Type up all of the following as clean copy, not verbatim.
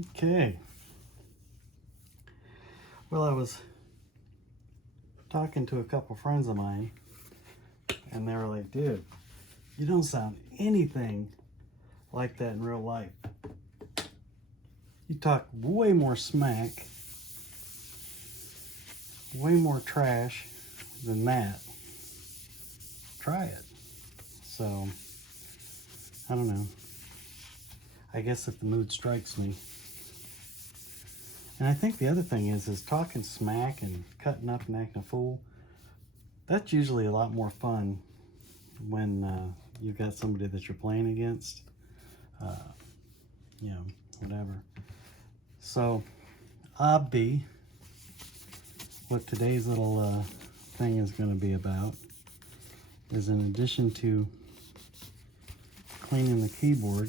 Okay. Well, I was talking to a couple friends of mine, and they were like, dude, you don't sound anything like that in real life. You talk way more smack, way more trash than that. Try it. So, I don't know. I guess if the mood strikes me. And I think the other thing is talking smack and cutting up and acting a fool. That's usually a lot more fun when you've got somebody that you're playing against. You know, whatever. So, Abby, what today's little thing is going to be about is, in addition to cleaning the keyboard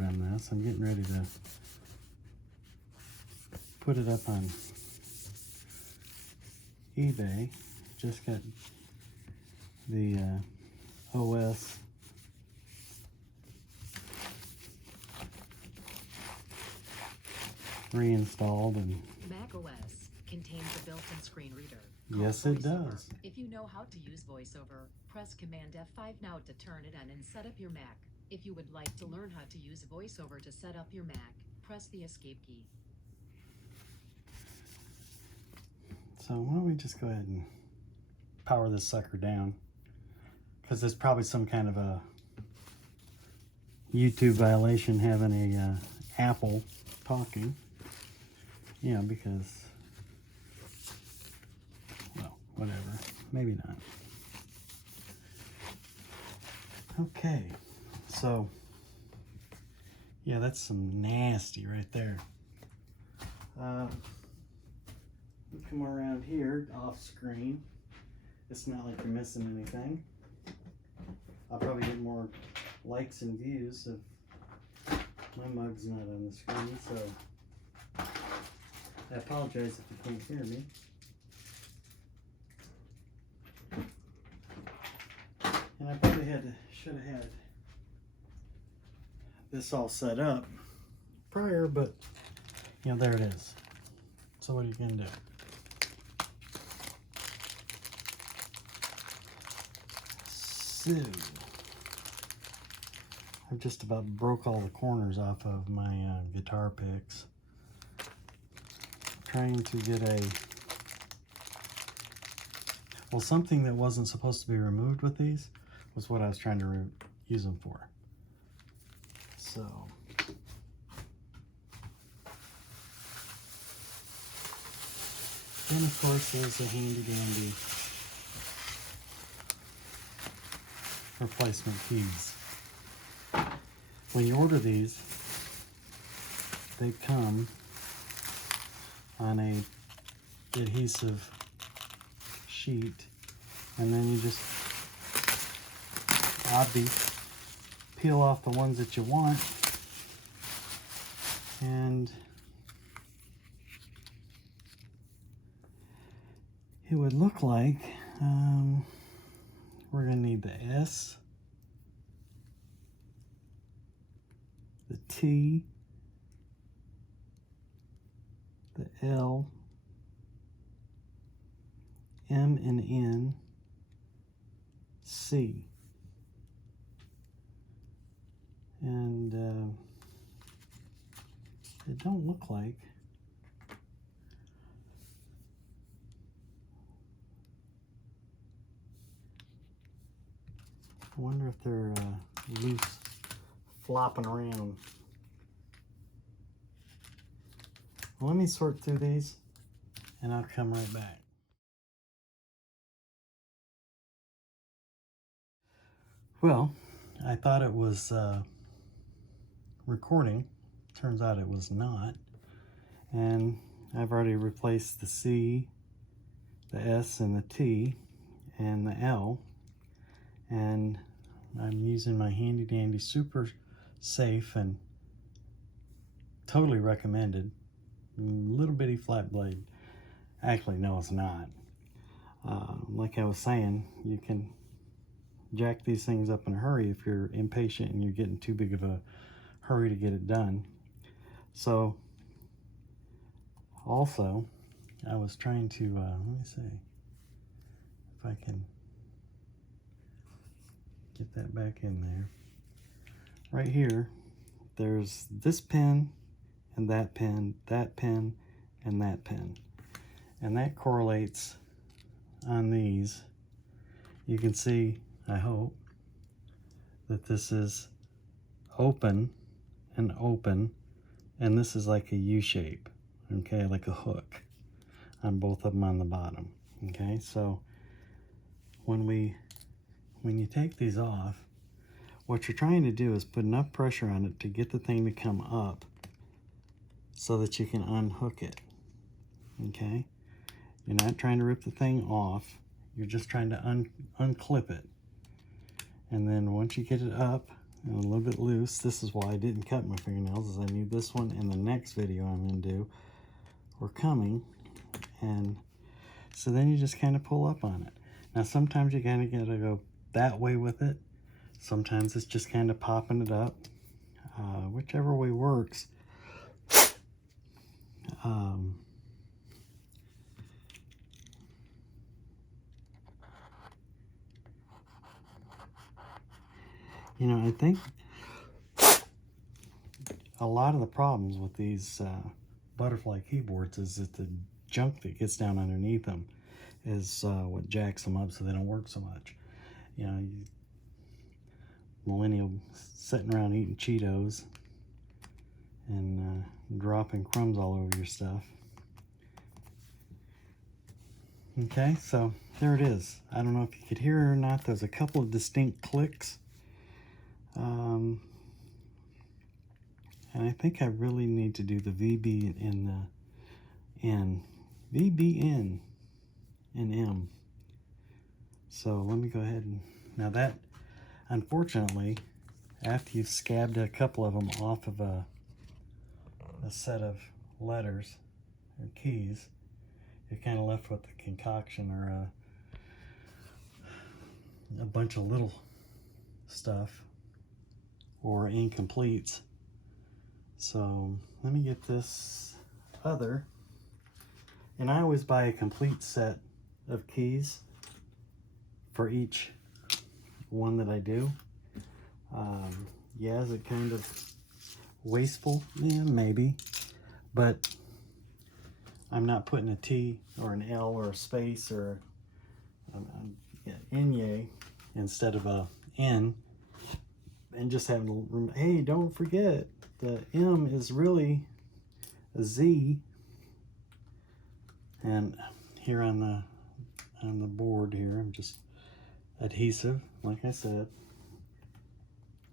on this, I'm getting ready to put it up on eBay. Just got the OS reinstalled, and Mac OS contains a built-in screen reader. Yes, it does. If you know how to use VoiceOver, press Command F5 now to turn it on and set up your Mac. If you would like to learn how to use VoiceOver to set up your Mac, press the Escape key. So why don't we just go ahead and power this sucker down, because there's probably some kind of a YouTube violation having a Apple talking. Yeah, because, well, whatever. Maybe not. Okay, so, yeah, that's some nasty right there. We come around here, off screen. It's not like you're missing anything. I'll probably get more likes and views if my mug's not on the screen, so I apologize if you can't hear me. And I probably should have had this all set up prior, but you know, there it is. So what are you gonna do? So I just about broke all the corners off of my guitar picks. Trying to get something that wasn't supposed to be removed with these was what I was trying to use them for. So, and of course there's a handy dandy replacement keys. When you order these, they come on a adhesive sheet, and then you just peel off the ones that you want, and it would look like we're going to need the S, the T, the L, M and N, C. And it don't look like I wonder if they're loose, flopping around. Well, let me sort through these and I'll come right back. Well, I thought it was recording. Turns out it was not. And I've already replaced the C, the S, and the T, and the L. And I'm using my handy dandy, super safe and totally recommended little bitty flat blade. Actually, no, it's not. Like I was saying, you can jack these things up in a hurry if you're impatient and you're getting too big of a hurry to get it done. So also, I was trying to, let me see if I can get that back in there. Right here, there's this pin and that pin, and that pin. And that correlates on these. You can see, I hope, that this is open and open, and this is like a U shape, okay, like a hook on both of them on the bottom. Okay, so when you take these off, what you're trying to do is put enough pressure on it to get the thing to come up so that you can unhook it. Okay, you're not trying to rip the thing off, you're just trying to unclip it. And then once you get it up and a little bit loose, this is why I didn't cut my fingernails, is I knew this one and the next video I'm going to do were coming. And so then you just kind of pull up on it. Now sometimes you kind of got to go that way with it. Sometimes it's just kind of popping it up. Whichever way works. You know, I think a lot of the problems with these butterfly keyboards is that the junk that gets down underneath them is what jacks them up so they don't work so much. You know, millennial sitting around eating Cheetos and dropping crumbs all over your stuff. Okay, so there it is. I don't know if you could hear it or not. There's a couple of distinct clicks. And I think I really need to do the VB and the N. VBN and M. So let me go ahead and, now that, unfortunately, after you've scabbed a couple of them off of a set of letters or keys, you're kind of left with a concoction or a bunch of little stuff or incompletes. So let me get this other, and I always buy a complete set of keys for each one that I do. Yeah, is it kind of wasteful? Yeah, maybe, but I'm not putting a T or an L or a space or an N instead of a N, and just having, hey, don't forget the M is really a Z. And here on the board here, I'm just adhesive, like I said,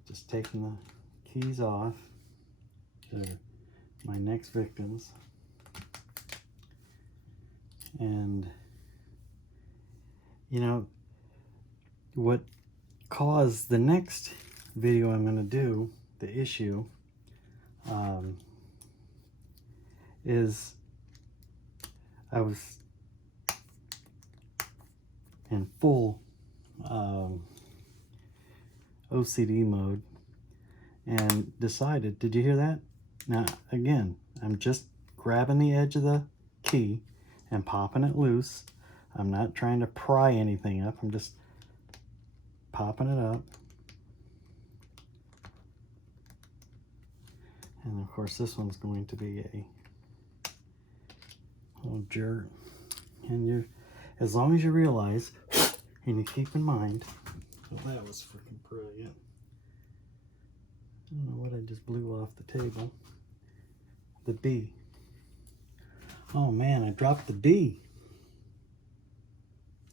just taking the keys off to my next victims. And you know what caused the next video I'm going to do, the issue, is I was in full OCD mode and decided, did you hear that? Now again, I'm just grabbing the edge of the key and popping it loose. I'm not trying to pry anything up, I'm just popping it up. And of course this one's going to be a little jerk. And you, as long as you realize and you keep in mind, well, that was freaking brilliant. I don't know what I just blew off the table. The B. Oh man, I dropped the B.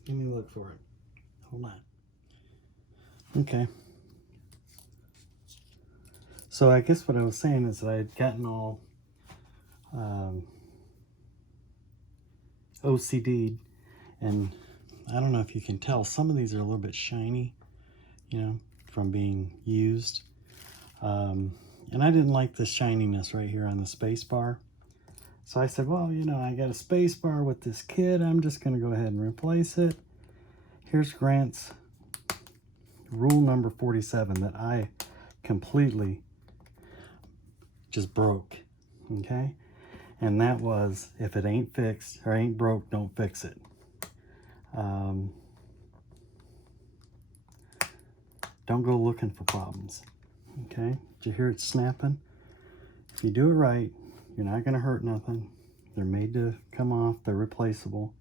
Give me a look for it. Hold on. Okay. So I guess what I was saying is that I had gotten all OCD'd, and I don't know if you can tell, some of these are a little bit shiny, you know, from being used. And I didn't like the shininess right here on the space bar. So I said, well, you know, I got a space bar with this kit. I'm just going to go ahead and replace it. Here's Grant's rule number 47 that I completely just broke. okay? And that was, if it ain't fixed or ain't broke, don't fix it. Don't go looking for problems, okay? Did you hear it snapping? If you do it right, you're not gonna hurt nothing. They're made to come off, they're replaceable.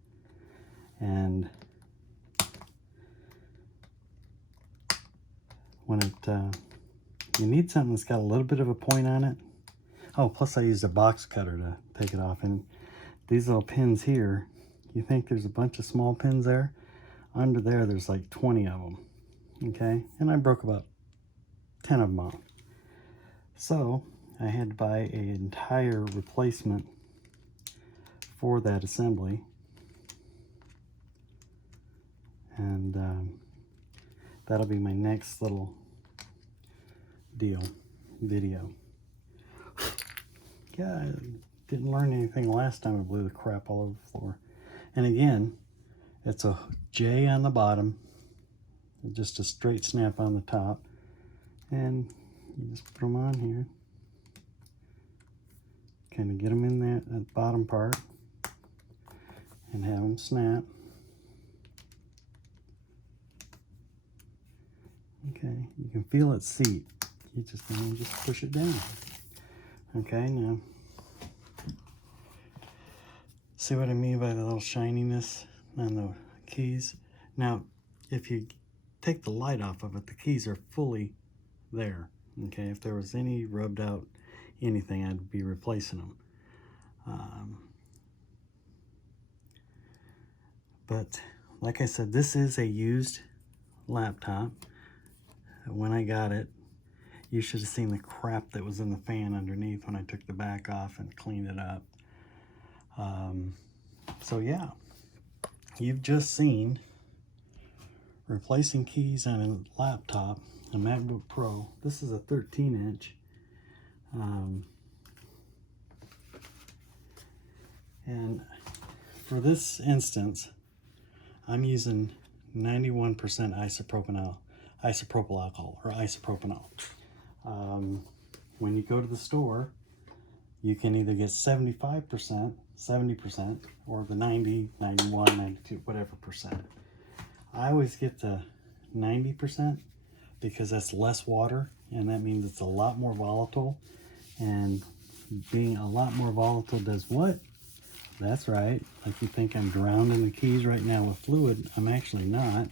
And when it, you need something that's got a little bit of a point on it. Oh, plus I used a box cutter to take it off. And these little pins here, you think there's a bunch of small pins there? Under there, there's like 20 of them, okay? And I broke about 10 of them off. So I had to buy an entire replacement for that assembly. And that'll be my next little video. Yeah, I didn't learn anything last time I blew the crap all over the floor. And again, it's a J on the bottom, just a straight snap on the top, and you just put them on here. Kind of get them in that bottom part and have them snap. Okay, you can feel it seat. You just push it down. Okay, now see what I mean by the little shininess on the keys? Now, if you take the light off of it, the keys are fully there. Okay, if there was any rubbed out anything, I'd be replacing them. But like I said, this is a used laptop. When I got it, you should have seen the crap that was in the fan underneath when I took the back off and cleaned it up. So yeah, you've just seen replacing keys on a laptop, a MacBook Pro. This is a 13-inch. And for this instance, I'm using 91% isopropyl alcohol, or isopropanol. When you go to the store, you can either get 75%, 70%, or the 90, 91, 92, whatever percent. I always get the 90% because that's less water, and that means it's a lot more volatile. And being a lot more volatile does what? That's right. Like you think I'm drowning the keys right now with fluid, I'm actually not.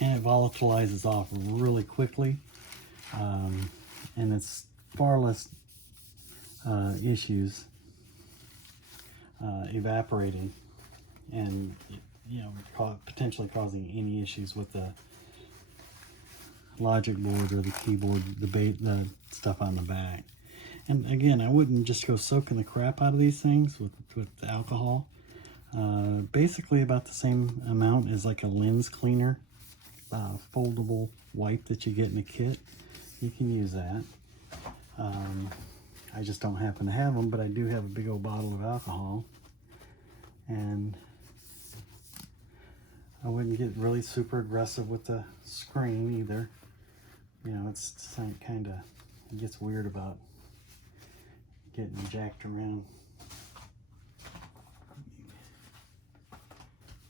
And it volatilizes off really quickly, and it's far less issues evaporating and, you know, potentially causing any issues with the logic board or the keyboard, the stuff on the back. And again, I wouldn't just go soaking the crap out of these things with alcohol. Basically about the same amount as like a lens cleaner. Foldable wipe that you get in a kit. You can use that. I just don't happen to have them, but I do have a big old bottle of alcohol. And I wouldn't get really super aggressive with the screen either. You know, it's kind of, it gets weird about getting jacked around.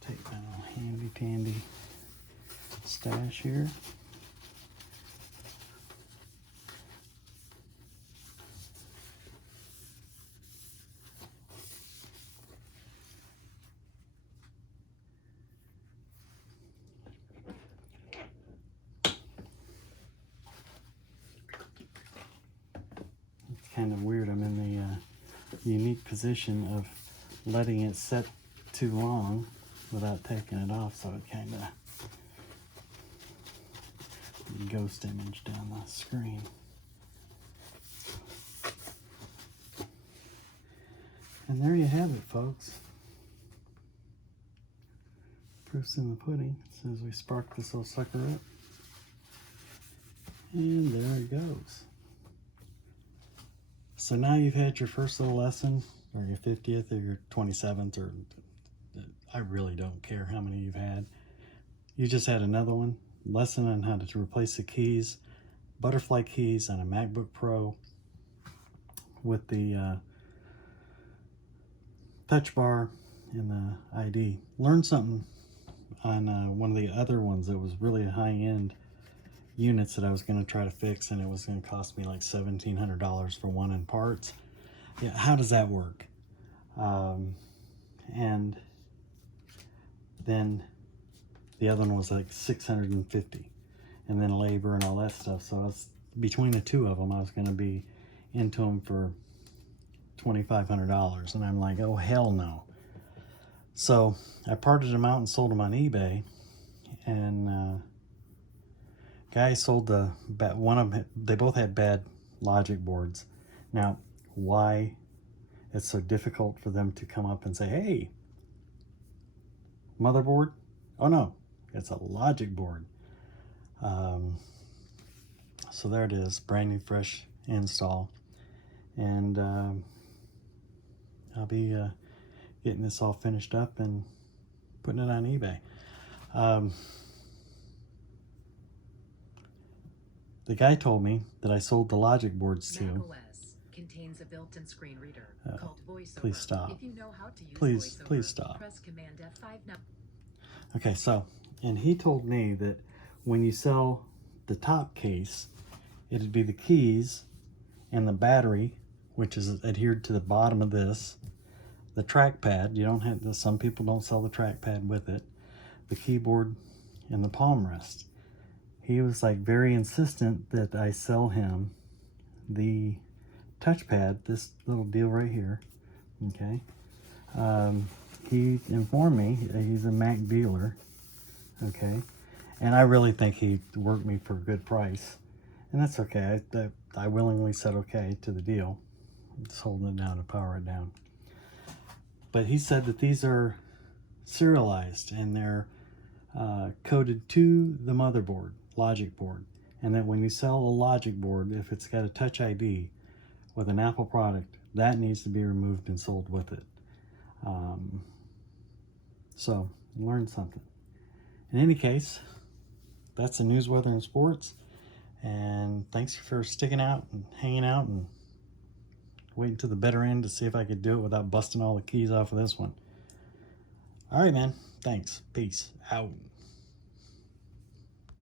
Take that little handy dandy stash here. It's kind of weird. I'm in the unique position of letting it set too long without taking it off, so it kind of ghost image down the screen. And there you have it, folks. Proof's in the pudding. As soon as we spark this little sucker up. And there it goes. So now you've had your first little lesson, or your 50th, or your 27th, or I really don't care how many you've had. You just had another one. Lesson on how to replace the keys. butterfly keys on a MacBook Pro with the touch bar and the ID. Learned something on one of the other ones that was really a high-end units that I was going to try to fix, and it was going to cost me like $1,700 for one in parts. Yeah, how does that work? And then the other one was like $650, and then labor and all that stuff. So I was, between the two of them, I was going to be into them for $2,500, and I'm like, oh hell no. So I parted them out and sold them on eBay, and guy sold one of them. They both had bad logic boards. Now, why it's so difficult for them to come up and say, hey, motherboard? Oh no, it's a logic board. So there it is, brand new fresh install, and I'll be getting this all finished up and putting it on eBay. The guy told me that I sold the logic boards to. macOS contains a built-in screen reader called VoiceOver. Please stop. If you know how to use Please VoiceOver, stop. press Command F5 now. Okay, so, and he told me that when you sell the top case, it'd be the keys and the battery, which is adhered to the bottom of this, the trackpad. You don't have, some people don't sell the trackpad with it, the keyboard, and the palm rest. He was like very insistent that I sell him the touchpad, this little deal right here. Okay. He informed me he's a Mac dealer. Okay. And I really think he worked me for a good price. And that's okay. I willingly said okay to the deal. Just holding it down to power it down. But he said that these are serialized and they're coded to the motherboard, logic board. And that when you sell a logic board, if it's got a Touch ID with an Apple product, that needs to be removed and sold with it. So, learned something. In any case, that's the news, weather, and sports. And thanks for sticking out and hanging out and waiting to the better end to see if I could do it without busting all the keys off of this one. All right, man. Thanks. Peace out.